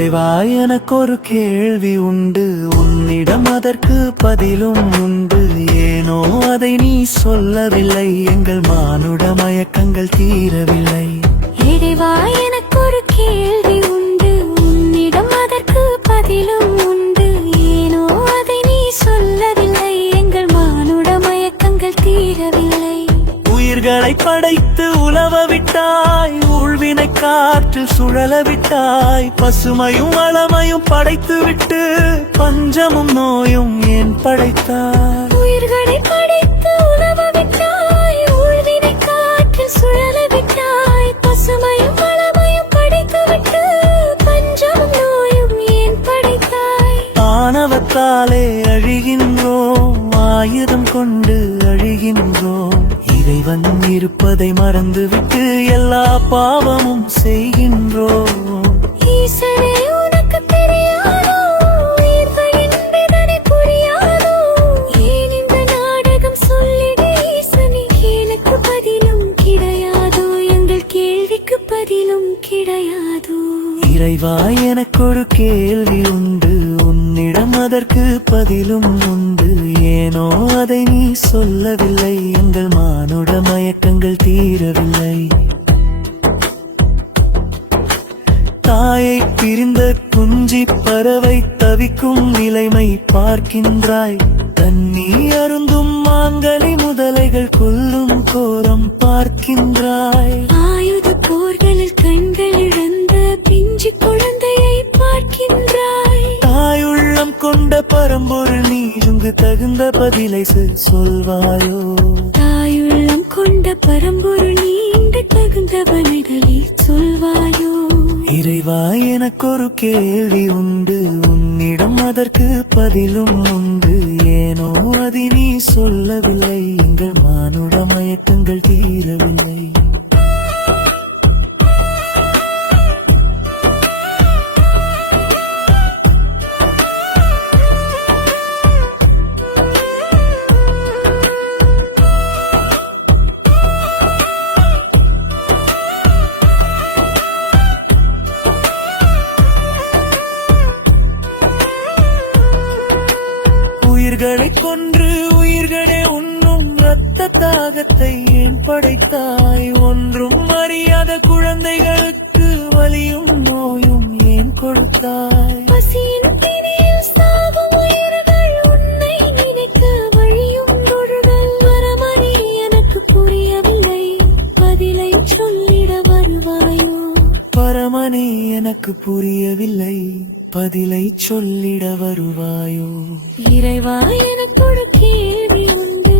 இறைவா எனக்கொரு கேள்வி உண்டு, உன்னிடம் அதற்கு பதிலும் உண்டு. ஏனோ அதை நீ சொல்லவில்லை, எங்கள் மானுட மயக்கங்கள் தீரவில்லை. இறைவா எனக்கொரு கேள்வி உண்டு, உன்னிடம் அதற்கு பதிலும் உண்டு. ஏனோ அதை நீ சொல்லவில்லை, எங்கள் மானுட மயக்கங்கள் தீரவில்லை. உயிர்களை படைத்து உலவ விட்டாய், ஊழ்வினை காற்றில் சுழல விட்டாய். பசுமையும் வளமையும் படைத்து விட்டு பஞ்சமும் நோயும் ஏன் படைத்தாய்? உயிர்களை படைத்து உலவ விட்டாய், ஊழ்வினை காற்றில் சுழல விட்டாய். பசுமையும் வளமையும் படைத்து விட்டு பஞ்சமும் நோயும் ஏன் படைத்தாய்? ஆணவத்தாலே அழிகின்றோம், ஆயுதம் கொண்டு அழிகின்றோம். இறைவன் இருப்பதை மறந்துவிட்டு எல்லா பாவமும் செய்கின்றோம். ஈசனே உனக்கு தெரியாதோ, உயிர்களின் வேதனை புரியாதோ? ஏன் இந்த நாடகம் சொல்லிடு ஈசனே, எனக்கு பதிலும் கிடையாதோ? எங்கள் கேள்விக்கு பதிலும் கிடையாதோ? இறைவா எனக்கொரு கேள்வி உண்டு, உன்னிடம் அதற்கு பதிலும் உண்டு. ஏனோ அதை நீ சொல்லவில்லை, எங்கள் மானுட மயக்கங்கள் தீரவில்லை. தாயை பிரிந்த குஞ்சி பறவை தவிக்கும் நிலைமை பார்க்கின்றாய். தண்ணீர் அருந்தும் மாங்கனி முதலைகள் கொல்லும் கோரம் பார்க்கின்றாய். ஆயுத போர்களில் கண்கள் இழந்த பிஞ்சு குழந்தையை பார்க்கின்றாய். தாயுள்ளம் கொண்ட பரம்பொருள் நீ இங்கு தகுந்த பதிலை சொல்வாயோ? தாயுள்ளம் கொண்ட பரம்பொருள் நீ இங்கு தகுந்த பதிலை சொல்வாயோ? இறைவா எனக்கொரு கேள்வி உண்டு, உன்னிடம் அதற்கு பதிலும் உண்டு. ஏனோ அதை நீ சொல்லவில்லை, எங்கள் மானுட மயக்கங்கள் தீரவில்லை. உயிர்களை கொன்று உயிர்களே உண்ணும் இரத்த தாகத்தை ஏன் படைத்தாய்? ஒன்றும் அறியாத குழந்தைகளுக்கு வலியும் நோயும் ஏன் கொடுத்தாய்? பசியின் பிடியில் சாகும் உயிர்கள் உன்னை நினைக்க வழியும் பொழுதல். பரமனே எனக்கு புரியவில்லை, பதிலை சொல்லிட வருவாயோ? பரமனே எனக்கு புரியவில்லை, பதிலை சொல்லிட வருவாயோ? இறைவா எனக்கொரு கேள்வி உண்டு,